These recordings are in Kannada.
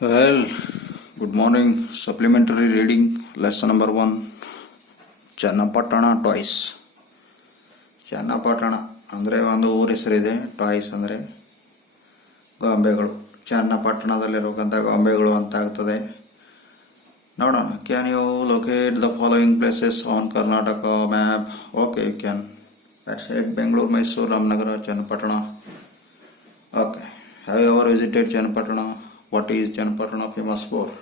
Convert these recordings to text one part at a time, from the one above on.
Well, good morning. Supplementary reading, lesson number 1. Channapatna toys. Channapatna ಅಂದರೆ ಒಂದು ಊರ ಹೆಸರಿದೆ. ಟಾಯ್ಸ್ ಅಂದರೆ ಗೊಂಬೆಗಳು. ಚನ್ನಪಟ್ಟಣದಲ್ಲಿರುವಂಥ ಗೊಂಬೆಗಳು ಅಂತ ಆಗ್ತದೆ. ನೋಡೋಣ. Can you locate the following places on Karnataka map? Okay, you can. Let's select Bengaluru, Mysuru, Ramanagara, Channapatna. Okay. Have you ever visited Channapatna? What is Channapatna famous for?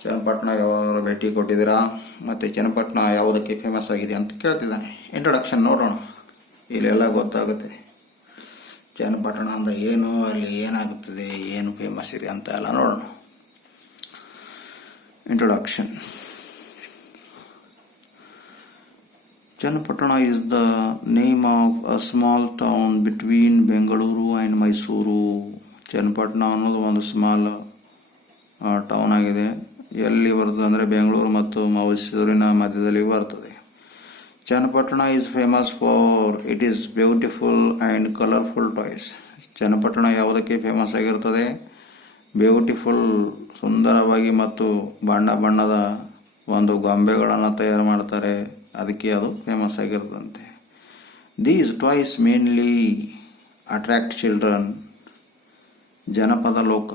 Channapatna ಯಾವಾಗ ಭೇಟಿ ಕೊಟ್ಟಿದ್ದೀರಾ ಮತ್ತು ಚನ್ನಪಟ್ಟಣ ಯಾವುದಕ್ಕೆ ಫೇಮಸ್ ಆಗಿದೆ ಅಂತ ಕೇಳ್ತಿದ್ದಾನೆ. ಇಂಟ್ರೊಡಕ್ಷನ್ ನೋಡೋಣ, ಇಲ್ಲೆಲ್ಲ ಗೊತ್ತಾಗುತ್ತೆ. ಚನ್ನಪಟ್ಟಣ ಅಂದರೆ ಏನು, ಅಲ್ಲಿ ಏನಾಗುತ್ತದೆ, ಏನು ಫೇಮಸ್ ಇದೆ ಅಂತ ಎಲ್ಲ ನೋಡೋಣ. Introduction. Channapatna is the name of a small town between Bengaluru and Mysuru. Channapatna ಅನ್ನೋದು ಒಂದು ಸ್ಮಾಲ್ ಟೌನ್ ಆಗಿದೆ. ಎಲ್ಲಿ ಬರ್ತದೆ ಅಂದರೆ ಬೆಂಗಳೂರು ಮತ್ತು ಮೈಸೂರಿನ ಮಧ್ಯದಲ್ಲಿ ಬರ್ತದೆ. Channapatna is famous for it is beautiful and colourful toys. Channapatna ಯಾವುದಕ್ಕೆ ಫೇಮಸ್ ಆಗಿರ್ತದೆ? ಬ್ಯೂಟಿಫುಲ್, ಸುಂದರವಾಗಿ ಮತ್ತು ಬಣ್ಣ ಬಣ್ಣದ ಒಂದು ಗೊಂಬೆಗಳನ್ನು ತಯಾರು ಮಾಡ್ತಾರೆ, ಅದಕ್ಕೆ ಅದು ಫೇಮಸ್ ಆಗಿರ್ತದಂತೆ. These toys mainly attract children. Janapada Loka.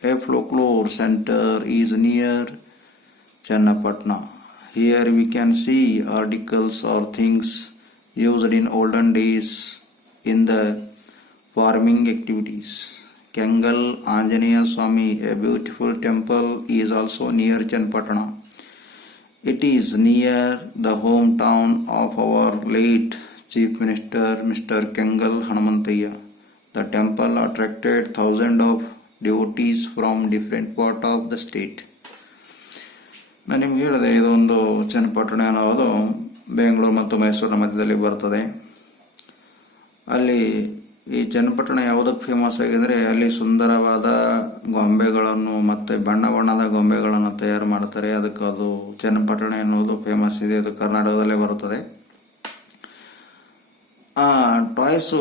A folklore center is near Channapatna. Here we can see articles or things used in olden days in the farming activities. Kengal Anjaneya Swami, a beautiful temple, is also near Channapatna. It is near the hometown of our late Chief Minister Mr. Kengal Hanamantayya. The temple attracted thousands of devotees from different parts of the state. ನಾನು ನಿಮ್ಗೆ ಹೇಳಿದೆ, ಇದೊಂದು ಚನ್ನಪಟ್ಟಣ ಅನ್ನೋದು ಬೆಂಗಳೂರು ಮತ್ತು ಮೈಸೂರಿನ ಮಧ್ಯದಲ್ಲಿ ಬರ್ತದೆ. ಅಲ್ಲಿ ಈ ಚನ್ನಪಟ್ಟಣ ಯಾವುದಕ್ಕೆ ಫೇಮಸ್ ಆಗಿದ್ರೆ ಅಲ್ಲಿ ಸುಂದರವಾದ ಗೊಂಬೆಗಳನ್ನು ಮತ್ತು ಬಣ್ಣ ಬಣ್ಣದ ಗೊಂಬೆಗಳನ್ನು ತಯಾರು ಮಾಡ್ತಾರೆ, ಅದಕ್ಕೆ ಅದು ಚನ್ನಪಟ್ಟಣ ಎನ್ನುವುದು ಫೇಮಸ್ ಇದೆ. ಅದು ಕರ್ನಾಟಕದಲ್ಲೇ ಬರುತ್ತದೆ. ಆ ಟಾಯ್ಸು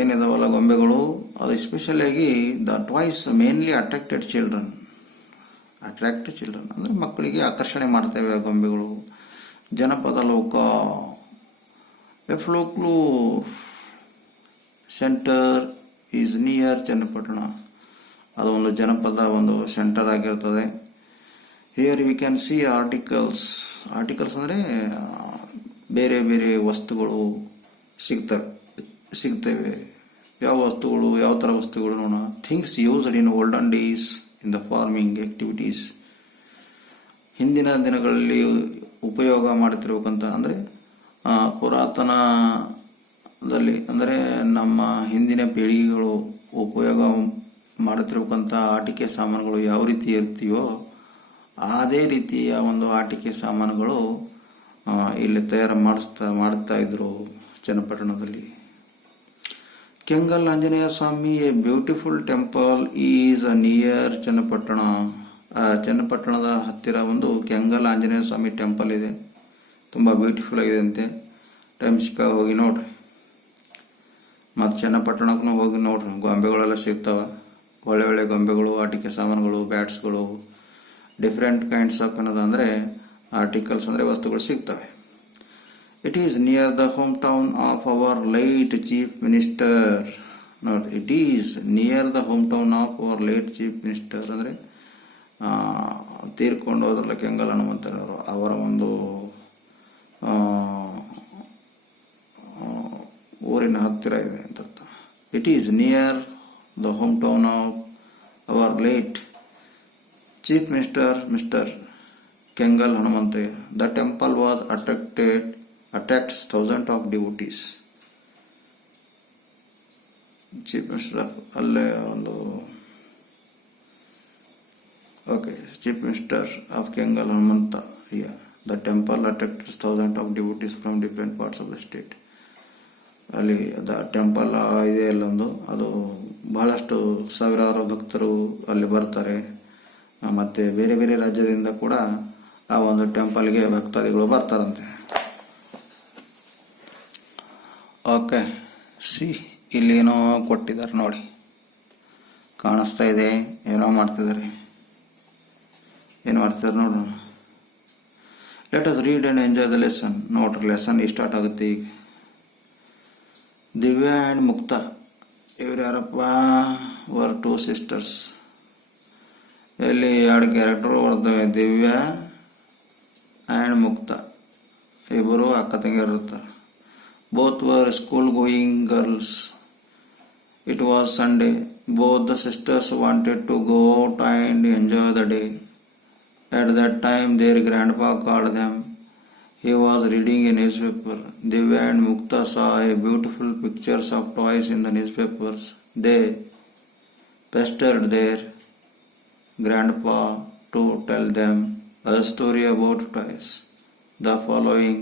ಏನಿದಾವಲ್ಲ ಗೊಂಬೆಗಳು, ಅದು ಎಸ್ಪೆಷಲಿಯಾಗಿ the toys mainly attracted children ಅಂದರೆ ಮಕ್ಕಳಿಗೆ ಆಕರ್ಷಣೆ ಮಾಡ್ತೇವೆ ಆ ಗೊಂಬೆಗಳು. Janapada Loka. A folklore centre is near Channapatna. ಅದು ಒಂದು ಜನಪದ ಒಂದು ಸೆಂಟರ್ ಆಗಿರ್ತದೆ. Here we can see articles ಅಂದರೆ ಬೇರೆ ಬೇರೆ ವಸ್ತುಗಳು ಸಿಗ್ತವೆ. ಯಾವ ವಸ್ತುಗಳು, ಯಾವ ಥರ ವಸ್ತುಗಳು ನೋಡೋಣ. Things used in olden days in the farming activities. ಹಿಂದಿನ ದಿನಗಳಲ್ಲಿ ಉಪಯೋಗ ಮಾಡ್ತಿರ್ಬೇಕಂತ ಅಂದರೆ ಪುರಾತನದಲ್ಲಿ ಅಂದರೆ ನಮ್ಮ ಹಿಂದಿನ ಪೀಳಿಗೆಗಳು ಉಪಯೋಗ ಮಾಡ್ತಿರ್ಬೇಕಂತ ಆಟಿಕೆ ಸಾಮಾನುಗಳು ಯಾವ ರೀತಿ ಇರ್ತೀವೋ ಅದೇ ರೀತಿಯ ಒಂದು ಆಟಿಕೆ ಸಾಮಾನುಗಳು ಇಲ್ಲಿ ತಯಾರು ಮಾಡ್ತಾ ಇದ್ರು ಚನ್ನಪಟ್ಟಣದಲ್ಲಿ. Kengal Anjaneya Swamy, a beautiful temple is near Channapatna. ಚನ್ನಪಟ್ಟಣದ ಹತ್ತಿರ ಒಂದು ಕೆಂಗಲ್ ಆಂಜನೇಯ ಸ್ವಾಮಿ ಟೆಂಪಲ್ ಇದೆ, ತುಂಬ ಬ್ಯೂಟಿಫುಲ್ ಆಗಿದೆ ಅಂತೆ. ಟೈಮ್ ಸಿಕ್ಕಾಗ ಹೋಗಿ ನೋಡ್ರಿ, ಮತ್ತು ಚನ್ನಪಟ್ಟಣಕ್ಕೂ ಹೋಗಿ ನೋಡ್ರಿ, ಗೊಂಬೆಗಳೆಲ್ಲ ಸಿಗ್ತಾವೆ. ಒಳ್ಳೆ ಒಳ್ಳೆ ಗೊಂಬೆಗಳು, ಆಟಿಕೆ ಸಾಮಾನುಗಳು, ಬ್ಯಾಟ್ಸ್ಗಳು, ಡಿಫ್ರೆಂಟ್ ಕೈಂಡ್ಸ್ ಆಫ್ ಏನದ ಅಂದರೆ ಆರ್ಟಿಕಲ್ಸ್ ಅಂದರೆ ವಸ್ತುಗಳು ಸಿಗ್ತವೆ. It is near the hometown of our late Chief Minister. ನೋಡಿ, it is near the hometown of our late Chief Minister ಅಂದರೆ ತೀರ್ಕೊಂಡು ಹೋದ್ರಲ್ಲ ಕೆಂಗಲ್ ಹನುಮಂತರವರು, ಅವರ ಒಂದು ಊರಿನ ಹತ್ತಿರ ಇದೆ ಅಂತ ಅರ್ಥ. It is near the hometown of our late Chief Minister Mr. Kengal Hanumantayya. The temple was attracts thousands of devotees. Chief minister ಅಲ್ಲೇ ಒಂದು chief minister of Kengal Hanumanthaiah. The temple attracts thousand of devotees from different parts of the state. ಅಲ್ಲಿ ದ ಟೆಂಪಲ್ ಇದೆ ಅಲ್ಲೊಂದು, ಅದು ಬಹಳಷ್ಟು ಸಾವಿರಾರು ಭಕ್ತರು ಅಲ್ಲಿ ಬರ್ತಾರೆ. ಮತ್ತು ಬೇರೆ ಬೇರೆ ರಾಜ್ಯದಿಂದ ಕೂಡ ಆ ಒಂದು ಟೆಂಪಲ್ಗೆ ಭಕ್ತಾದಿಗಳು ಬರ್ತಾರಂತೆ. ಓಕೆ, ಇಲ್ಲೇನೋ ಕೊಟ್ಟಿದ್ದಾರೆ ನೋಡಿ. ಕಾಣಿಸ್ತಾ ಇದೆ, ಏನೋ ಮಾಡ್ತಿದ್ದಾರೆ. ಏನು ಮಾಡ್ತಿದ್ದಾರೆ ನೋಡೋಣ. Let us read and enjoy the lesson. ನೋಡ್ರಿ, ಲೆಸನ್ ಸ್ಟಾರ್ಟ್ ಆಗುತ್ತೆ ಈಗ. ದಿವ್ಯಾ ಆ್ಯಂಡ್ ಮುಕ್ತಾ, ಇವ್ರು ಯಾರಪ್ಪ? Var 2 sisters. ಇಲ್ಲಿ 2 ಕ್ಯಾರೆಕ್ಟರ್ ಬರ್ತವೆ, ದಿವ್ಯಾ ಆ್ಯಂಡ್ ಮುಕ್ತಾ. ಇಬ್ಬರು ಅಕ್ಕ ತಂಗಿಯರು ಇರ್ತಾರೆ. Both var school going girls. It was Sunday. Both the sisters wanted to go out and enjoy the day. At that time, their grandpa called them. He was reading a newspaper. Divya and Mukta saw a beautiful pictures of toys in the newspapers. They pestered their grandpa to tell them a story about toys. The following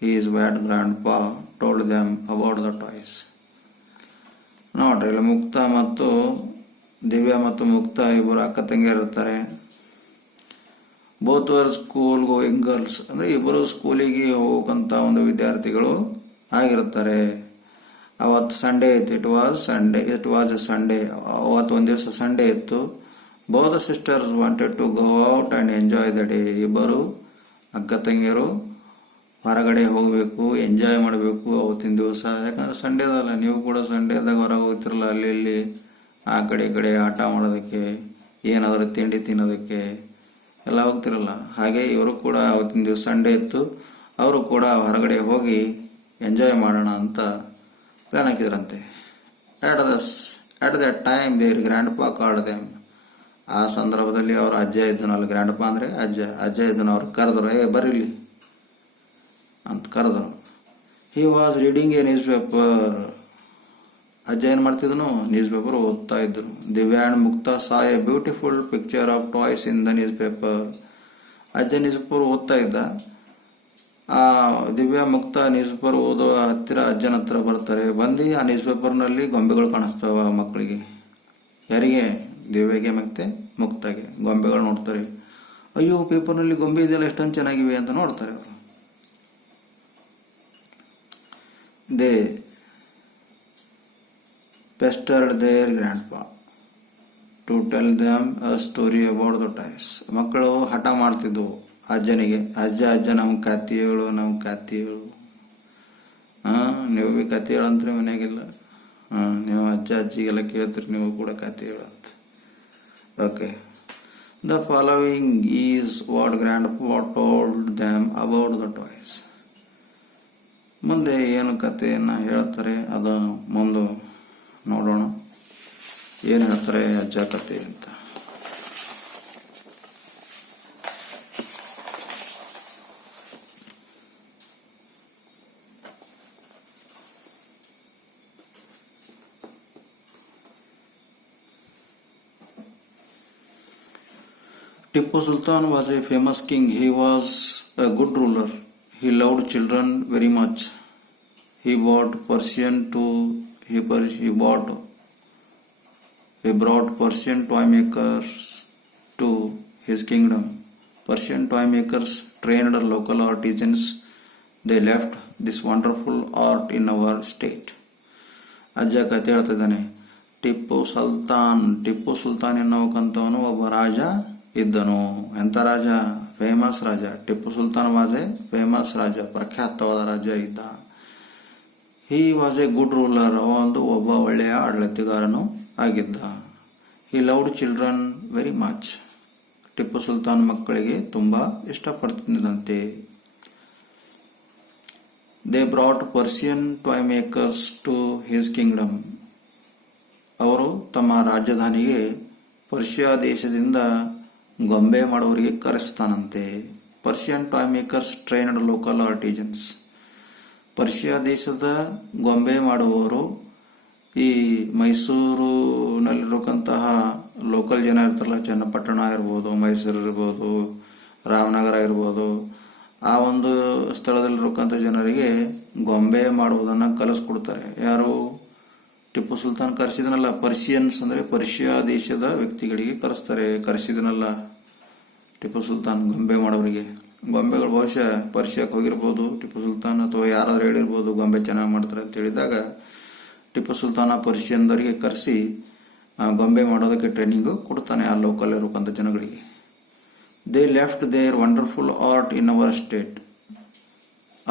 is what grandpa told them about the toys. ನೋಡ್ರಿ, ಇಲ್ಲಿ ಮುಕ್ತ ಮತ್ತು ದಿವ್ಯಾ ಮತ್ತು ಮುಕ್ತ ಇಬ್ಬರು ಅಕ್ಕ ತಂಗಿಯರು ಇರ್ತಾರೆ. Both var school going girls, ಅಂದರೆ ಇಬ್ಬರು ಸ್ಕೂಲಿಗೆ ಹೋಗಂತ ಒಂದು ವಿದ್ಯಾರ್ಥಿಗಳು ಆಗಿರ್ತಾರೆ. ಅವತ್ತು ಸಂಡೇ ಇತ್ತು. It was a Sunday. ಅವತ್ತು ಒಂದು ದಿವಸ ಸಂಡೇ ಇತ್ತು. Both sisters wanted to go out and enjoy the day. ಇಬ್ಬರು ಅಕ್ಕ ತಂಗಿಯರು ಹೊರಗಡೆ ಹೋಗಬೇಕು, ಎಂಜಾಯ್ ಮಾಡಬೇಕು ಅವತ್ತಿನ ದಿವಸ. ಯಾಕಂದರೆ ಸಂಡೇದಲ್ಲ, ನೀವು ಕೂಡ ಸಂಡೇದಾಗ ಹೊರಗೆ ಹೋಗ್ತಿರಲ್ಲ, ಅಲ್ಲಿ ಇಲ್ಲಿ ಆ ಕಡೆ ಈ ಕಡೆ ಆಟ ಮಾಡೋದಕ್ಕೆ, ಏನಾದರೂ ತಿಂಡಿ ತಿನ್ನೋದಕ್ಕೆ ಎಲ್ಲ ಹೋಗ್ತಿರಲ್ಲ. ಹಾಗೆ ಇವರು ಕೂಡ ಅವತ್ತಿನ ದಿವಸ ಸಂಡೇ ಇತ್ತು, ಅವರು ಕೂಡ ಹೊರಗಡೆ ಹೋಗಿ ಎಂಜಾಯ್ ಮಾಡೋಣ ಅಂತ ಪ್ಲ್ಯಾನ್ ಹಾಕಿದ್ರಂತೆ. At that time their grandpa called them. ಆ ಸಂದರ್ಭದಲ್ಲಿ ಅವ್ರ ಅಜ್ಜ ಇದ್ದನಲ್ಲ, ಗ್ರ್ಯಾಂಡ್ ಪಾ ಅಂದರೆ ಅಜ್ಜ ಇದ್ದನು. ಅವ್ರು ಕರೆದ್ರು, ಬರೀಲಿ ಅಂತ ಕರೆದ್ರು. He was reading A news paper. ಅಜ್ಜ ಏನು ಮಾಡ್ತಿದ್ದನು? ನ್ಯೂಸ್ ಪೇಪರ್ ಓದ್ತಾ ಇದ್ರು. Divya and Mukta saw A beautiful picture of toys in the news paper. ಅಜ್ಜ ನ್ಯೂಸ್ ಪೇಪರ್ ಓದ್ತಾ ಇದ್ದ. ಆ ದಿವ್ಯಾ ಮುಕ್ತಾ ನ್ಯೂಸ್ ಪೇಪರ್ ಓದೋ ಹತ್ತಿರ ಅಜ್ಜನ ಹತ್ರ ಬರ್ತಾರೆ. ಬಂದು ಆ ನ್ಯೂಸ್ ಪೇಪರ್ನಲ್ಲಿ ಗೊಂಬೆಗಳು ಕಾಣಿಸ್ತಾವ ಮಕ್ಕಳಿಗೆ. ಯಾರಿಗೆ? ದಿವ್ಯಾಗೆ ಮತ್ತು ಮುಕ್ತಾಗೆ ಗೊಂಬೆಗಳು ನೋಡ್ತಾರೆ. ಅಯ್ಯೋ, ಪೇಪರ್ನಲ್ಲಿ ಗೊಂಬೆ ಇದೆಯಲ್ಲ, ಎಷ್ಟೊಂದು ಚೆನ್ನಾಗಿವೆ ಅಂತ ನೋಡ್ತಾರೆ ಅವರು. They pestered their grandpa to tell them a story about the toys. ಮಕ್ಕಳು ಹಠ ಮಾಡ್ತಿದ್ವು ಅಜ್ಜನಿಗೆ. ಅಜ್ಜ ನಮ್ಮ ಕತ್ತಿ ಹೇಳು, ನೀವು ಭೀ ಕತ್ತಿ ಹೇಳಂತ್ರಿ ಮನೆಯಾಗಿಲ್ಲ. ನೀವು ಅಜ್ಜಿಗೆಲ್ಲ ಕೇಳ್ತೀರಿ, ನೀವು ಕೂಡ ಕತ್ತಿ ಹೇಳಂತ. Okay, the following is what grandpa told them about the toys. ಮುಂದೆ ಏನು ಕಥೆಯನ್ನು ಹೇಳ್ತಾರೆ ಅದು ಮುಂದೆ ನೋಡೋಣ. ಏನು ಹೇಳ್ತಾರೆ ಅಜ್ಜ ಕತೆ ಅಂತ. Tipu Sultan was a famous king. He was a good ruler. He loved children very much. He brought Persian toy makers to his kingdom. Persian toy makers trained local artisans. They left this wonderful art in our state. ಅಜ್ಜ ಕತೆ ಹೇಳ್ತಿದ್ದಾನೆ. ಟಿಪ್ಪು ಸುಲ್ತಾನ್ ಎನ್ನುವಕ್ಕಂಥವನು ಒಬ್ಬ ರಾಜ ಇದ್ದನು. ಎಂಥ ರಾಜ? ಫೇಮಸ್ ರಾಜ. Tipu Sultan was a famous ರಾಜ, ಪ್ರಖ್ಯಾತವಾದ ರಾಜ ಇದ್ದ. He was a good ruler. ಒಬ್ಬ ಒಳ್ಳೆಯ ಆಡಳಿತಗಾರನು ಆಗಿದ್ದ. He loved children very much. Tipu Sultan ಮಕ್ಕಳಿಗೆ ತುಂಬ ಇಷ್ಟಪಡ್ತಿದ್ದಂತೆ. They brought Persian toy makers to his kingdom. ಅವರು ತಮ್ಮ ರಾಜಧಾನಿಗೆ ಪರ್ಷಿಯಾ ದೇಶದಿಂದ ಗೊಂಬೆ ಮಾಡೋರಿಗೆ ಕರೆಸ್ತಾನಂತೆ. Persian toy makers trained local artisans. Persia ದೇಶದ ಗೊಂಬೆ ಮಾಡುವವರು ಈ ಮೈಸೂರಿನಲ್ಲಿರತಕ್ಕಂತಹ ಲೋಕಲ್ ಜನ ಇರ್ತಾರಲ್ಲ, ಚನ್ನಪಟ್ಟಣ ಇರ್ಬೋದು, ಮೈಸೂರು ಇರ್ಬೋದು, ರಾಮನಗರ ಇರ್ಬೋದು, ಆ ಒಂದು ಸ್ಥಳದಲ್ಲಿರತಕ್ಕಂಥ ಜನರಿಗೆ ಗೊಂಬೆ ಮಾಡುವುದನ್ನು ಕಲಿಸ್ಕೊಡ್ತಾರೆ. ಯಾರು? ಟಿಪ್ಪು ಸುಲ್ತಾನ್ ಕರೆಸಿದನಲ್ಲ. ಪರ್ಷಿಯನ್ಸ್ ಅಂದರೆ ಪರ್ಷಿಯಾ ದೇಶದ ವ್ಯಕ್ತಿಗಳಿಗೆ ಕರೆಸಿದನಲ್ಲ ಟಿಪ್ಪು ಸುಲ್ತಾನ್ ಗೊಂಬೆ ಮಾಡೋರಿಗೆ. ಗೊಂಬೆಗಳು ಬಹುಶಃ ಪರ್ಷಿಯಾಕ್ಕೆ ಹೋಗಿರ್ಬೋದು ಟಿಪ್ಪು ಸುಲ್ತಾನ್, ಅಥವಾ ಯಾರಾದರೂ ಹೇಳಿರ್ಬೋದು ಗೊಂಬೆ ಚೆನ್ನಾಗಿ ಮಾಡ್ತಾರೆ ಅಂತ ಹೇಳಿದಾಗ ಟಿಪ್ಪು ಸುಲ್ತಾನ ಪರ್ಷಿಯನ್ದವರಿಗೆ ಕರೆಸಿ ಗೊಂಬೆ ಮಾಡೋದಕ್ಕೆ ಟ್ರೈನಿಂಗು ಕೊಡ್ತಾನೆ ಆ ಲೋಕಲ್ ಇರಬೇಕಂತ ಜನಗಳಿಗೆ. They left their wonderful art in our state.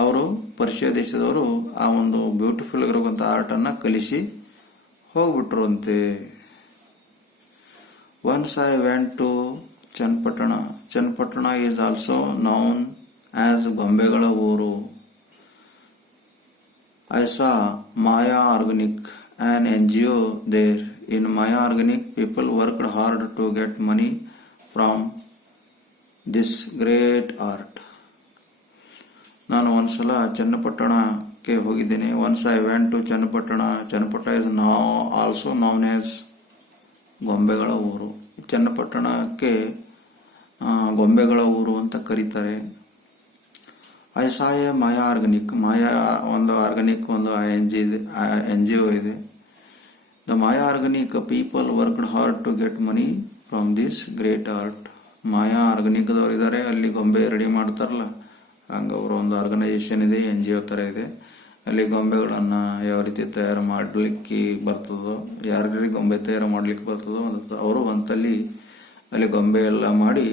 ಅವರು ಪರ್ಷಿಯಾ ದೇಶದವರು ಆ ಒಂದು ಬ್ಯೂಟಿಫುಲ್ ಆಗಿರುವಂಥ ಆರ್ಟನ್ನು ಕಲಿಸಿ ಹೋಗ್ಬಿಟ್ರು ಅಂತೆ. Once I went to Channapatna. Channapatna is also known as ಗೊಂಬೆಗಳ ಊರು. I saw Maya Organic, an NGO there. In Maya Organic, people worked hard to get money from this great art. ನಾನು ಒಂದ್ಸಲ ಚನ್ನಪಟ್ಟಣಕ್ಕೆ ಹೋಗಿದ್ದೇನೆ. Once I went to Channapatna. Channapatna is also known as ಗೊಂಬೆಗಳ ಊರು. ಚನ್ನಪಟ್ಟಣಕ್ಕೆ ಗೊಂಬೆಗಳ ಊರು ಅಂತ ಕರೀತಾರೆ. I saw a Maya Organic. Maya ಒಂದು ಆರ್ಗಾನಿಕ್ ಒಂದು NGO ಇದೆ. The Maya Organic people worked hard to get money from this great art. Maya ಆರ್ಗಾನಿಕ್ದವ್ರು ಇದ್ದಾರೆ, ಅಲ್ಲಿ ಗೊಂಬೆ ರೆಡಿ ಮಾಡ್ತಾರಲ್ಲ, ಹಂಗೆ ಅವರ ಒಂದು ಆರ್ಗನೈಸೇಷನ್ ಇದೆ, NGO ಥರ ಇದೆ. ಅಲ್ಲಿ ಗೊಂಬೆಗಳನ್ನು ಯಾವ ರೀತಿ ತಯಾರು ಮಾಡಲಿಕ್ಕೆ ಬರ್ತದೋ, ಯಾರ್ಯಾರಿಗೆ ಗೊಂಬೆ ತಯಾರು ಮಾಡಲಿಕ್ಕೆ ಬರ್ತದೋ ಅವರು ಅಂತಲ್ಲಿ ಅಲ್ಲಿ ಗೊಂಬೆ ಎಲ್ಲ ಮಾಡಿ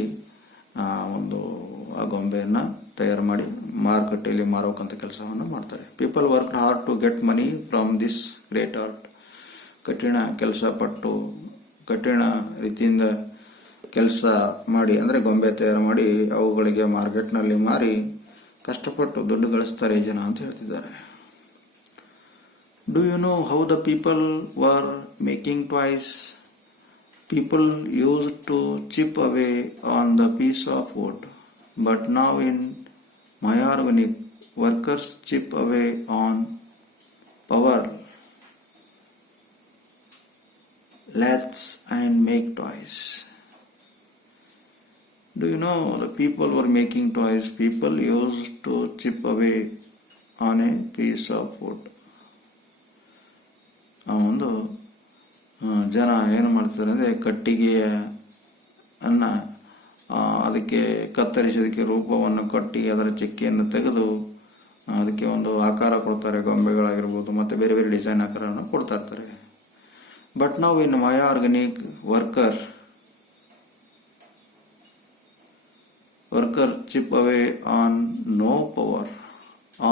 ಆ ಗೊಂಬೆಯನ್ನು ತಯಾರು ಮಾಡಿ ಮಾರುಕಟ್ಟೆಯಲ್ಲಿ ಮಾರೋಕ್ಕಂಥ ಕೆಲಸವನ್ನು ಮಾಡ್ತಾರೆ. People work hard to get money from this great art. ಕಠಿಣ ಕೆಲಸ ಪಟ್ಟು ಕಠಿಣ ರೀತಿಯಿಂದ ಕೆಲಸ ಮಾಡಿ, ಅಂದರೆ ಗೊಂಬೆ ತಯಾರು ಮಾಡಿ ಅವುಗಳಿಗೆ ಮಾರ್ಕೆಟ್ನಲ್ಲಿ ಮಾರಿ ಕಷ್ಟಪಟ್ಟು ದುಡ್ಡು ಗಳಿಸ್ತಾರೆ ಜನ ಅಂತ ಹೇಳ್ತಿದ್ದಾರೆ. Do you know how the people were making toys? People used to chip away on the piece of wood, but now in Maya Organic, workers chip away on power lathes and make toys. Do you know the people were making toys? People used to chip away on a piece of wood. ಒಂದು ಜನ ಏನು ಮಾಡ್ತಾರೆ ಅಂದರೆ ಕಟ್ಟಿಗೆಯ ಅದಕ್ಕೆ ಕತ್ತರಿಸೋದಕ್ಕೆ ರೂಪವನ್ನು ಕಟ್ಟಿ ಅದರ ಚಕ್ಕೆಯನ್ನು ತೆಗೆದು ಅದಕ್ಕೆ ಒಂದು ಆಕಾರ ಕೊಡ್ತಾರೆ, ಗೊಂಬೆಗಳಾಗಿರ್ಬೋದು, ಮತ್ತು ಬೇರೆ ಬೇರೆ ಡಿಸೈನ್ ಆಕಾರವನ್ನು ಕೊಡ್ತಾ ಇರ್ತಾರೆ. ಬಟ್ ನಾವು in Maya Organic worker chip away on no power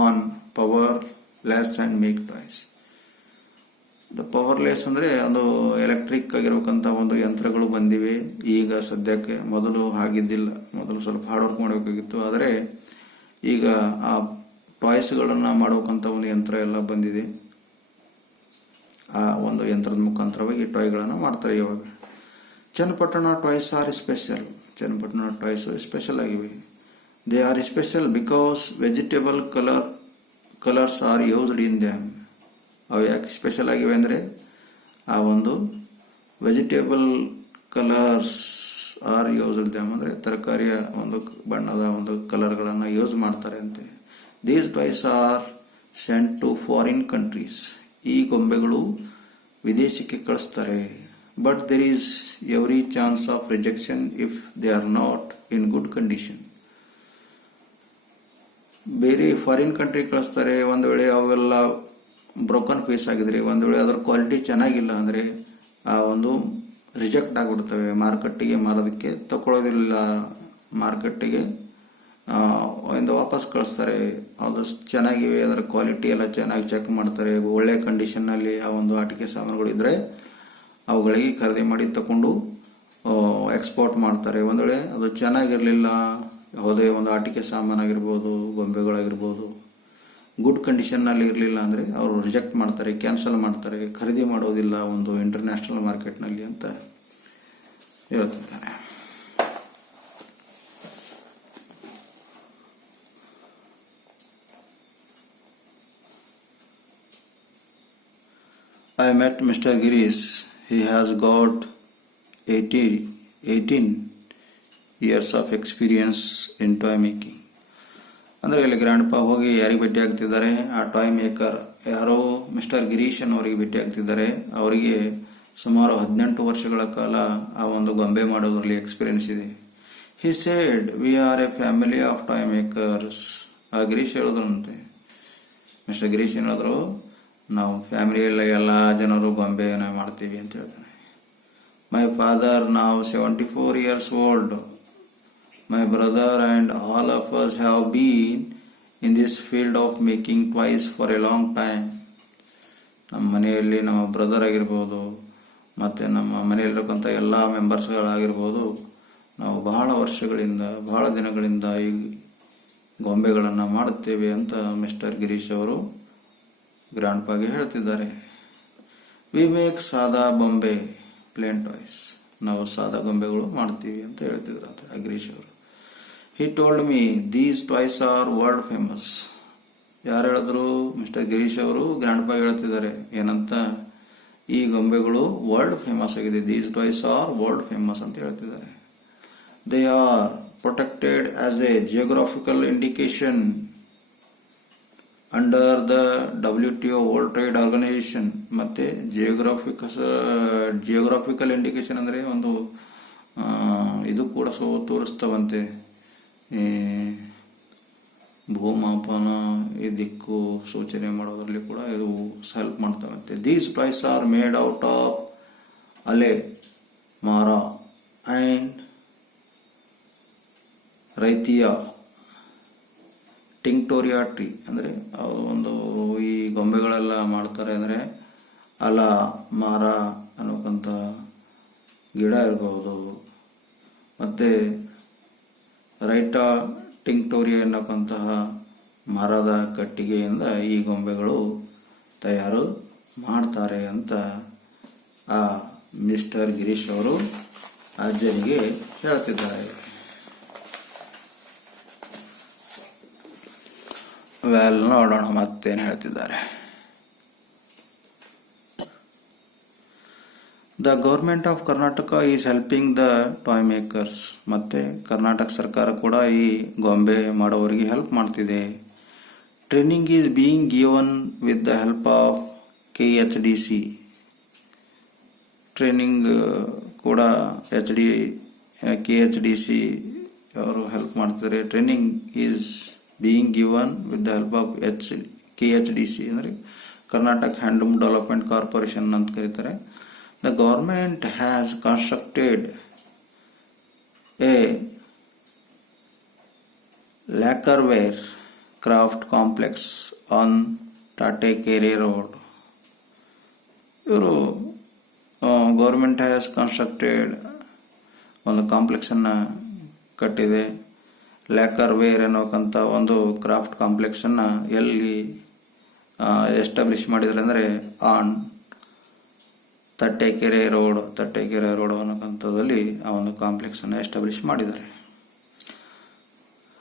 on powerless and make toys. The powerless ಅಂದರೆ ಅದು ಎಲೆಕ್ಟ್ರಿಕ್ ಆಗಿರ್ಬೇಕಂತ ಒಂದು ಯಂತ್ರಗಳು ಬಂದಿವೆ ಈಗ ಸದ್ಯಕ್ಕೆ. ಮೊದಲು ಹಾಗಿದ್ದಿಲ್ಲ, ಮೊದಲು ಸ್ವಲ್ಪ ಹಾರ್ಡ್ ವರ್ಕ್ ಮಾಡಬೇಕಾಗಿತ್ತು. ಆದರೆ ಈಗ ಆ ಟಾಯ್ಸ್ಗಳನ್ನು ಮಾಡೋಕ್ಕಂಥ ಒಂದು ಯಂತ್ರ ಎಲ್ಲ ಬಂದಿದೆ. ಆ ಒಂದು ಯಂತ್ರದ ಮುಖಾಂತರವಾಗಿ ಟಾಯ್ಗಳನ್ನು ಮಾಡ್ತಾರೆ ಇವಾಗ. Channapatna toys are special. Channapatna toys special ಆಗಿವೆ. They are special because vegetable colours are used in them. ಅವು ಯಾಕೆ ಸ್ಪೆಷಲ್ ಆಗಿವೆ ಅಂದರೆ ಆ ಒಂದು vegetable colours are used them ಅಂದರೆ ತರಕಾರಿಯ ಒಂದು ಬಣ್ಣದ ಒಂದು ಕಲರ್ಗಳನ್ನು ಯೂಸ್ ಮಾಡ್ತಾರೆ ಅಂತೆ. These toys are sent to foreign countries. ಈ ಗೊಂಬೆಗಳು ವಿದೇಶಕ್ಕೆ ಕಳಿಸ್ತಾರೆ. But there is every chance of rejection if they are not in good condition. ಬೇರೆ ಫಾರಿನ್ ಕಂಟ್ರಿ ಕಳಿಸ್ತಾರೆ, ಒಂದು ವೇಳೆ ಅವೆಲ್ಲ ಬ್ರೋಕನ್ ಪೀಸ್ ಆಗಿದ್ರೆ, ಒಂದು ವೇಳೆ ಅದರ ಕ್ವಾಲಿಟಿ ಚೆನ್ನಾಗಿಲ್ಲ ಅಂದರೆ ಆ ಒಂದು ರಿಜೆಕ್ಟ್ ಆಗಿಬಿಡ್ತವೆ. ಮಾರ್ಕೆಟ್ಟಿಗೆ ಮಾರೋದಕ್ಕೆ ತಗೊಳ್ಳೋದಿಲ್ಲ, ಮಾರ್ಕೆಟ್ಟಿಗೆ ಒಂದು ವಾಪಸ್ ಕಳಿಸ್ತಾರೆ. ಅದು ಚೆನ್ನಾಗಿವೆ, ಅದರ ಕ್ವಾಲಿಟಿ ಎಲ್ಲ ಚೆನ್ನಾಗಿ ಚೆಕ್ ಮಾಡ್ತಾರೆ. ಒಳ್ಳೆಯ ಕಂಡೀಷನ್ನಲ್ಲಿ ಆ ಒಂದು ಆಟಿಕೆ ಸಾಮಾನುಗಳು ಇದ್ದರೆ ಅವುಗಳಿಗೆ ಖರೀದಿ ಮಾಡಿ ತಗೊಂಡು ಎಕ್ಸ್ಪೋರ್ಟ್ ಮಾಡ್ತಾರೆ. ಒಂದು ವೇಳೆ ಅದು ಚೆನ್ನಾಗಿರಲಿಲ್ಲ, ಯಾವುದೇ ಒಂದು ಆಟಿಕೆ ಸಾಮಾನಾಗಿರ್ಬೋದು, ಗೊಂಬೆಗಳಾಗಿರ್ಬೋದು, ಗುಡ್ ಕಂಡೀಷನ್ನಲ್ಲಿ ಇರಲಿಲ್ಲ ಅಂದರೆ ಅವರು ರಿಜೆಕ್ಟ್ ಮಾಡ್ತಾರೆ, ಕ್ಯಾನ್ಸಲ್ ಮಾಡ್ತಾರೆ, ಖರೀದಿ ಮಾಡೋದಿಲ್ಲ ಒಂದು ಇಂಟರ್ನ್ಯಾಷನಲ್ ಮಾರ್ಕೆಟ್ನಲ್ಲಿ ಅಂತ ಹೇಳ್ತಿದ್ದಾರೆ. I met Mr. Girish. He has got 18 years of experience in toy making. ಅಂದರೆ ಇಲ್ಲಿ ಗ್ರ್ಯಾಂಡ್ ಪಾ ಹೋಗಿ ಯಾರಿಗೆ ಭೇಟಿ ಆಗ್ತಿದ್ದಾರೆ? ಆ ಟಾಯ್ ಮೇಕರ್ ಯಾರೋ ಮಿಸ್ಟರ್ ಗಿರೀಶ್ ಅನ್ನೋರಿಗೆ ಭೇಟಿ ಆಗ್ತಿದ್ದಾರೆ. ಅವರಿಗೆ ಸುಮಾರು 18 ವರ್ಷಗಳ ಕಾಲ ಆ ಒಂದು ಗೊಂಬೆ ಮಾಡೋದ್ರಲ್ಲಿ ಎಕ್ಸ್ಪೀರಿಯನ್ಸ್ ಇದೆ. ಹಿ seed we are A family of toy makers. ಆ ಗಿರೀಶ್ ಹೇಳಿದ್ರಂತೆ, ಮಿಸ್ಟರ್ ಗಿರೀಶ್ ಏನಾದ್ರು, ನಾವು ಫ್ಯಾಮಿಲಿಯಲ್ಲಿ ಎಲ್ಲ ಜನರು ಗೊಂಬೆನ ಮಾಡ್ತೀವಿ ಅಂತ ಹೇಳ್ತಾನೆ. My father now 74 years old. My brother and all of us have been in this field of making toys for a long time. ನಮ್ಮ ಮನೆಯಲ್ಲಿ ನಮ್ಮ ಬ್ರದರ್ ಆಗಿರ್ಬೋದು ಮತ್ತು ನಮ್ಮ ಮನೆಯಲ್ಲಿರತಕ್ಕಂಥ ಎಲ್ಲ ಮೆಂಬರ್ಸ್ಗಳಾಗಿರ್ಬೋದು, ನಾವು ಬಹಳ ವರ್ಷಗಳಿಂದ ಬಹಳ ದಿನಗಳಿಂದ ಈ ಗೊಂಬೆಗಳನ್ನು ಮಾಡುತ್ತೇವೆ ಅಂತ ಮಿಸ್ಟರ್ ಗಿರೀಶ್ ಅವರು ಗ್ರ್ಯಾಂಡ್ ಪಾಗೆ ಹೇಳ್ತಿದ್ದಾರೆ. ವಿ ಮೇಕ್ ಸಾದಾ ಬೊಂಬೆ ಪ್ಲೇನ್ ಟಾಯ್ಸ್. ನಾವು ಸಾದಾ ಗೊಂಬೆಗಳು ಮಾಡ್ತೀವಿ ಅಂತ ಹೇಳ್ತಿದ್ರು ಗಿರೀಶ್ ಅವರು. He told me these toys are world famous. ಯಾರು ಹೇಳಿದ್ರು? ಮಿಸ್ಟರ್ ಗಿರೀಶ್ ಅವರು ಗ್ರ್ಯಾಂಡ್ ಪಾಗೆ ಹೇಳ್ತಿದ್ದಾರೆ. ಏನಂತ? ಈ ಗೊಂಬೆಗಳು ವರ್ಲ್ಡ್ ಫೇಮಸ್ ಆಗಿದೆ. These toys are world famous ಅಂತ ಹೇಳ್ತಿದ್ದಾರೆ. They are protected as a geographical indication under the WTO world trade organisation. ಮತ್ತೆ ಜಿಯೋಗ್ರಾಫಿಕಲ್ ಇಂಡಿಕೇಶನ್ ಅಂದರೆ ಒಂದು ಇದು ಕೂಡ ತೋರಿಸ್ತವಂತೆ, ಈ ಭೂಮಾಪನ, ಈ ದಿಕ್ಕು ಸೂಚನೆ ಮಾಡೋದ್ರಲ್ಲಿ ಕೂಡ ಇದು ಹೆಲ್ಪ್ ಮಾಡ್ತಾವಂತೆ. These toys are made out of ಅಲೆ ಮಾರಾ ಆ್ಯಂಡ್ ರೈತಿಯಾ ಟಿಂಕ್ಟೋರಿಯಾ ಟ್ರೀ. ಅಂದರೆ ಒಂದು ಈ ಗೊಂಬೆಗಳೆಲ್ಲ ಮಾಡ್ತಾರೆ ಅಂದರೆ ಅಲ ಮಾರ ಅನ್ನೋಕ್ಕಂಥ ಗಿಡ ಇರ್ಬೋದು, ಮತ್ತು ರೈಟಾ ಟಿಂಕ್ಟೋರಿಯಾ ಅನ್ನೋಕ್ಕಂತಹ ಮರದ ಕಟ್ಟಿಗೆಯಿಂದ ಈ ಗೊಂಬೆಗಳು ತಯಾರು ಮಾಡ್ತಾರೆ ಅಂತ ಆ ಮಿಸ್ಟರ್ ಗಿರೀಶ್ ಅವರು ಅಜ್ಜನಿಗೆ ಹೇಳ್ತಿದ್ದಾರೆ. ವೆಲ್, ನೋಡೋಣ ಮತ್ತೇನು ಹೇಳ್ತಿದ್ದಾರೆ. The government of Karnataka is helping the toy makers. ಮತ್ತು ಕರ್ನಾಟಕ ಸರ್ಕಾರ ಕೂಡ ಈ ಗೊಂಬೆ ಮಾಡೋವರಿಗೆ ಹೆಲ್ಪ್ ಮಾಡ್ತಿದೆ. Training is being given with the help of KHDC. Training ಕೂಡ KHDC ಅವರು ಹೆಲ್ಪ್ ಮಾಡ್ತಿದ್ದಾರೆ. Training is being given with the help of KHDC ಅಂದರೆ ಕರ್ನಾಟಕ ಹ್ಯಾಂಡ್ಲೂಮ್ ಡೆವಲಪ್ಮೆಂಟ್ ಕಾರ್ಪೊರೇಷನ್ ಅಂತ ಕರೀತಾರೆ. The government has constructed a lacquerware craft complex on Tatekere Road. ಇವರು ಗೌರ್ಮೆಂಟ್ ಹ್ಯಾಸ್ ಕನ್ಸ್ಟ್ರಕ್ಟೆಡ್ ಒಂದು ಕಾಂಪ್ಲೆಕ್ಸನ್ನು ಕಟ್ಟಿದೆ. ಲ್ಯಾಕರ್ ವೇರ್ ಅನ್ನೋಕ್ಕಂಥ ಒಂದು ಕ್ರಾಫ್ಟ್ ಕಾಂಪ್ಲೆಕ್ಸನ್ನು ಎಲ್ಲಿ ಎಸ್ಟಾಬ್ಲಿಷ್ ಮಾಡಿದರೆ ಅಂದರೆ ಆನ್ ತಟ್ಟೆಕೆರೆ ರೋಡ್ ಅನ್ನೋಕ್ಕಂಥದ್ದಲ್ಲಿ ಆ ಒಂದು ಕಾಂಪ್ಲೆಕ್ಸನ್ನು ಎಸ್ಟಾಬ್ಲಿಷ್ ಮಾಡಿದ್ದಾರೆ.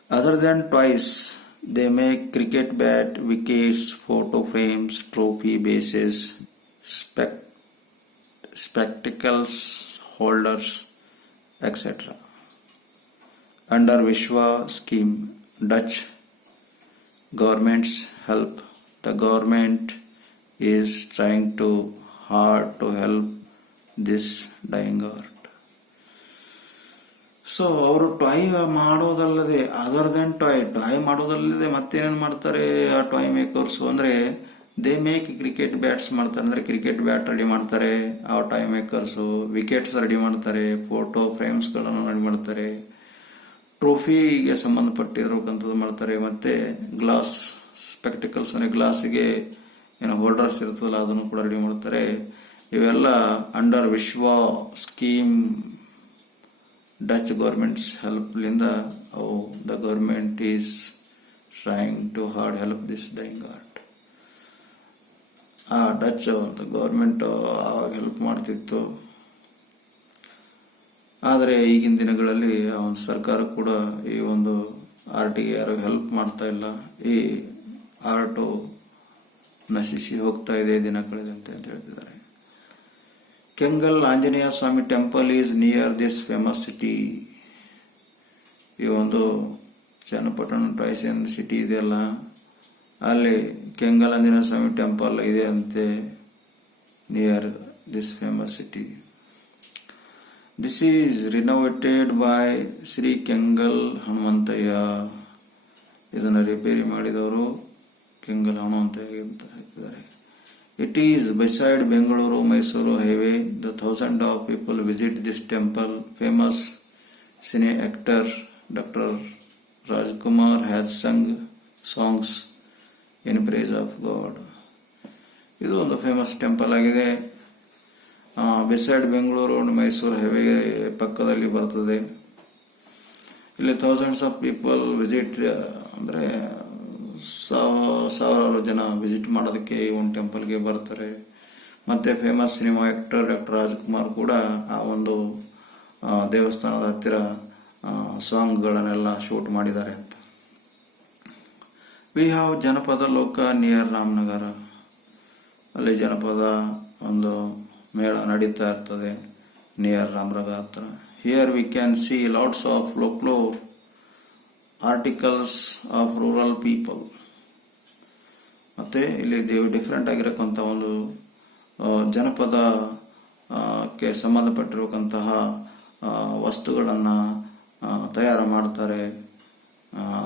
Other than toys, they make cricket bat, wickets, photo frames, trophy bases, spectacles, holders, etc. Under Vishwa scheme, Dutch government's help, the government is trying hard to help this dying art. So ಅವರು ಟಾಯ್ ಮಾಡೋದಲ್ಲದೆ, ಅದರ್ ದೆನ್ ಟಾಯ್ ಮಾಡೋದಲ್ಲದೆ ಮತ್ತೇನೇನು ಮಾಡ್ತಾರೆ ಆ ಟಾಯ್ ಮೇಕರ್ಸು ಅಂದರೆ, ದೇ ಮೇಕ್ ಕ್ರಿಕೆಟ್ ಬ್ಯಾಟ್ಸ್ ಮಾಡ್ತಾರೆ. ಅಂದರೆ ಕ್ರಿಕೆಟ್ ಬ್ಯಾಟ್ ರೆಡಿ ಮಾಡ್ತಾರೆ ಆ ಟಾಯ್ ಮೇಕರ್ಸು. ವಿಕೆಟ್ಸ್ ರೆಡಿ ಮಾಡ್ತಾರೆ, ಫೋಟೋ ಫ್ರೇಮ್ಸ್ಗಳನ್ನು ರೆಡಿ ಮಾಡ್ತಾರೆ, ಟ್ರೋಫಿಗೆ ಸಂಬಂಧಪಟ್ಟಿರತಕ್ಕಂಥದ್ದು ಮಾಡ್ತಾರೆ, ಮತ್ತು ಗ್ಲಾಸ್ ಸ್ಪೆಕ್ಟಿಕಲ್ಸ್ ಅಂದರೆ ಗ್ಲಾಸಿಗೆ ಏನೋ ಹೋಲ್ಡರ್ಸ್ ಇರ್ತದಲ್ಲ ಅದನ್ನು ಕೂಡ ರೆಡಿ ಮಾಡ್ತಾರೆ. ಇವೆಲ್ಲ under Vishwa scheme, Dutch governments ಹೆಲ್ಪ್ಲಿಂದ the government is trying to hard help this dying art. ಆ ಡಚ್ ಗೌರ್ಮೆಂಟ್ ಆವಾಗ ಹೆಲ್ಪ್ ಮಾಡ್ತಿತ್ತು. ಆದರೆ ಈಗಿನ ದಿನಗಳಲ್ಲಿ ಒಂದು ಸರ್ಕಾರ ಕೂಡ ಈ ಒಂದು ಆರ್ಟಿಗೆ ಯಾರು ಹೆಲ್ಪ್ ಮಾಡ್ತಾ ಇಲ್ಲ. ಈ ಆರ್ಟು ನಶಿಸಿ ಹೋಗ್ತಾ ಇದೆ ದಿನ ಕಳೆದಂತೆ ಅಂತ ಹೇಳ್ತಿದ್ದಾರೆ. Kengal Anjaneya Swamy temple is near this famous city. ಈ ಒಂದು ಚನ್ನಪಟ್ಟಣ ಟಾಯ್ಸನ್ ಸಿಟಿ ಇದೆಯಲ್ಲ, ಅಲ್ಲಿ ಕೆಂಗಲ್ ಆಂಜನೇಯ ಸ್ವಾಮಿ ಟೆಂಪಲ್ ಇದೆ ಅಂತೆ, near this famous city. This is renovated by Shri Kengal Hanumanthaiah. ಇದನ್ನು ರಿಪೇರಿ ಮಾಡಿದವರು ಕೆಂಗಲ್ ಹನುಮಂತಯ್ಯ ಅಂತ ಹೇಳ್ತಿದ್ದಾರೆ. It is beside Bengaluru Mysuru highway. The thousands of people visit this temple. Famous cine actor Dr. Rajkumar has sung songs in praise of God. ಇದು ಒಂದು ಫೇಮಸ್ ಟೆಂಪಲ್ ಆಗಿದೆ. ಬೆಸೈಡ್ ಬೆಂಗಳೂರು ಅಂಡ್ ಮೈಸೂರು ಹೈವೇ ಪಕ್ಕದಲ್ಲಿ ಬರ್ತದೆ. ಇಲ್ಲಿ ಥೌಸಂಡ್ಸ್ ಆಫ್ ಪೀಪಲ್ ವಿಸಿಟ್, ಅಂದರೆ ಸಾವಿರಾರು ಜನ ವಿಸಿಟ್ ಮಾಡೋದಕ್ಕೆ ಈ ಒಂದು ಟೆಂಪಲ್ಗೆ ಬರ್ತಾರೆ. ಮತ್ತು famous cinema actor doctor Rajkumar ಕೂಡ ಆ ಒಂದು ದೇವಸ್ಥಾನದ ಹತ್ತಿರ ಸಾಂಗ್ಗಳನ್ನೆಲ್ಲ ಶೂಟ್ ಮಾಡಿದ್ದಾರೆ ಅಂತ. ವಿ ಹ್ಯಾವ್ ಜನಪದ ಲೋಕ ನಿಯರ್ ರಾಮನಗರ. ಅಲ್ಲಿ ಜನಪದ ಒಂದು ಮೇಳ ನಡೀತಾ ಇರ್ತದೆ ನಿಯರ್ ರಾಮನಗರ ಹತ್ರ. Here we can C lots of folklore articles of rural people. ಮತ್ತು ಇಲ್ಲಿ ಡಿಫ್ರೆಂಟ್ ಆಗಿರಕ್ಕಂಥ ಒಂದು ಜನಪದಕ್ಕೆ ಸಂಬಂಧಪಟ್ಟಿರತಕ್ಕಂತಹ ವಸ್ತುಗಳನ್ನು ತಯಾರು ಮಾಡ್ತಾರೆ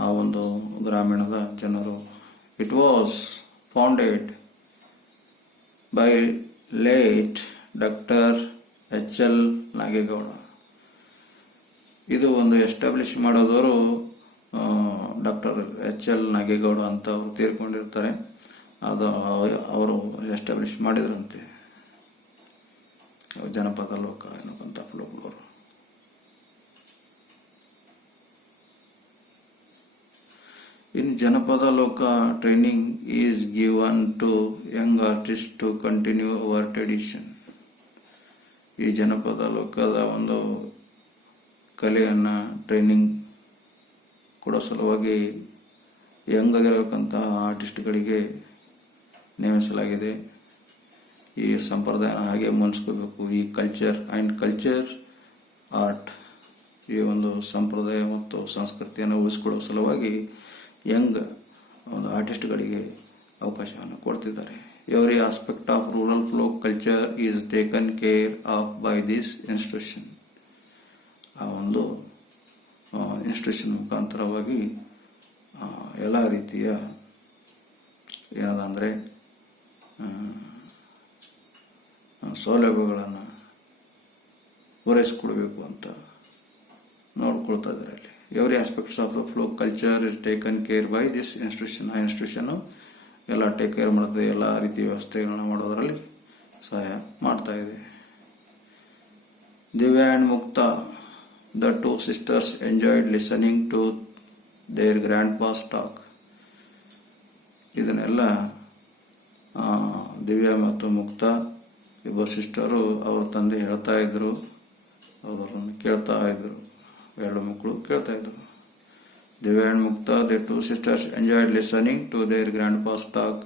ಆ ಒಂದು ಗ್ರಾಮೀಣದ ಜನರು. It was founded by late doctor H.L. Nagegowda. ಇದು ಒಂದು ಎಸ್ಟಾಬ್ಲಿಷ್ ಮಾಡೋದವರು ಡಾಕ್ಟರ್ H.L. ನಾಗೇಗೌಡ ಅಂತ ಅವರು ತೀರ್ಕೊಂಡಿರ್ತಾರೆ. ಅದು ಅವರು ಎಸ್ಟಾಬ್ಲಿಷ್ ಮಾಡಿದ್ರಂತೆ ಜನಪದ ಲೋಕ ಎನ್ನುವಂಥ floor. In Janapada Loka, training is given to young artists to continue our tradition. ಈ ಜನಪದ ಲೋಕದ ಒಂದು ಕಲೆಯನ್ನು ಟ್ರೈನಿಂಗ್ ಕೊಡೋ ಸಲುವಾಗಿ ಯಂಗ್ ಆಗಿರತಕ್ಕಂತಹ ಆರ್ಟಿಸ್ಟ್ಗಳಿಗೆ ನೇಮಿಸಲಾಗಿದೆ. ಈ ಸಂಪ್ರದಾಯನ ಹಾಗೆ ಮುನ್ಸ್ಕೋಬೇಕು. ಈ ಕಲ್ಚರ್ ಆರ್ಟ್, ಈ ಒಂದು ಸಂಪ್ರದಾಯ ಮತ್ತು ಸಂಸ್ಕೃತಿಯನ್ನು ಉಳಿಸ್ಕೊಳ್ಳೋ ಸಲುವಾಗಿ ಯಂಗ್ ಒಂದು ಆರ್ಟಿಸ್ಟ್ಗಳಿಗೆ ಅವಕಾಶವನ್ನು ಕೊಡ್ತಿದ್ದಾರೆ. Every aspect of rural folk culture is taken care of by this institution. ಆ ಒಂದು ಇನ್ಸ್ಟಿಟ್ಯೂಷನ್ ಮುಖಾಂತರವಾಗಿ ಎಲ್ಲ ರೀತಿಯ ಏನದಂದರೆ ಸೌಲಭ್ಯಗಳನ್ನು ಪೂರೈಸಿಕೊಡಬೇಕು ಅಂತ ನೋಡ್ಕೊಳ್ತಾ ಇದ್ದಾರೆ. ಅಲ್ಲಿ every aspects of folk culture is taken care by this institution. ಆ ಇನ್ಸ್ಟಿಟ್ಯೂಷನ್ನು ಎಲ್ಲ ಟೇಕ್ ಕೇರ್ ಮಾಡ್ತದೆ, ಎಲ್ಲ ರೀತಿಯ ವ್ಯವಸ್ಥೆಗಳನ್ನು ಮಾಡೋದರಲ್ಲಿ ಸಹಾಯ ಮಾಡ್ತಾ ಇದೆ. Divya and Mukta, the two sisters enjoyed listening to their grandpa's talk. ಇದನ್ನೆಲ್ಲ ದಿವ್ಯಾ ಮತ್ತು ಮುಕ್ತಾ ಇಬ್ಬರು ಸಿಸ್ಟರು ಅವ್ರ ತಂದೆ ಹೇಳ್ತಾ ಇದ್ರು, ಅವರನ್ನು ಕೇಳ್ತಾ ಇದ್ರು, ಎರಡು ಮಕ್ಕಳು ಕೇಳ್ತಾ ಇದ್ರು. Divya and Mukta, the two sisters, enjoyed listening to their grandpa's talk.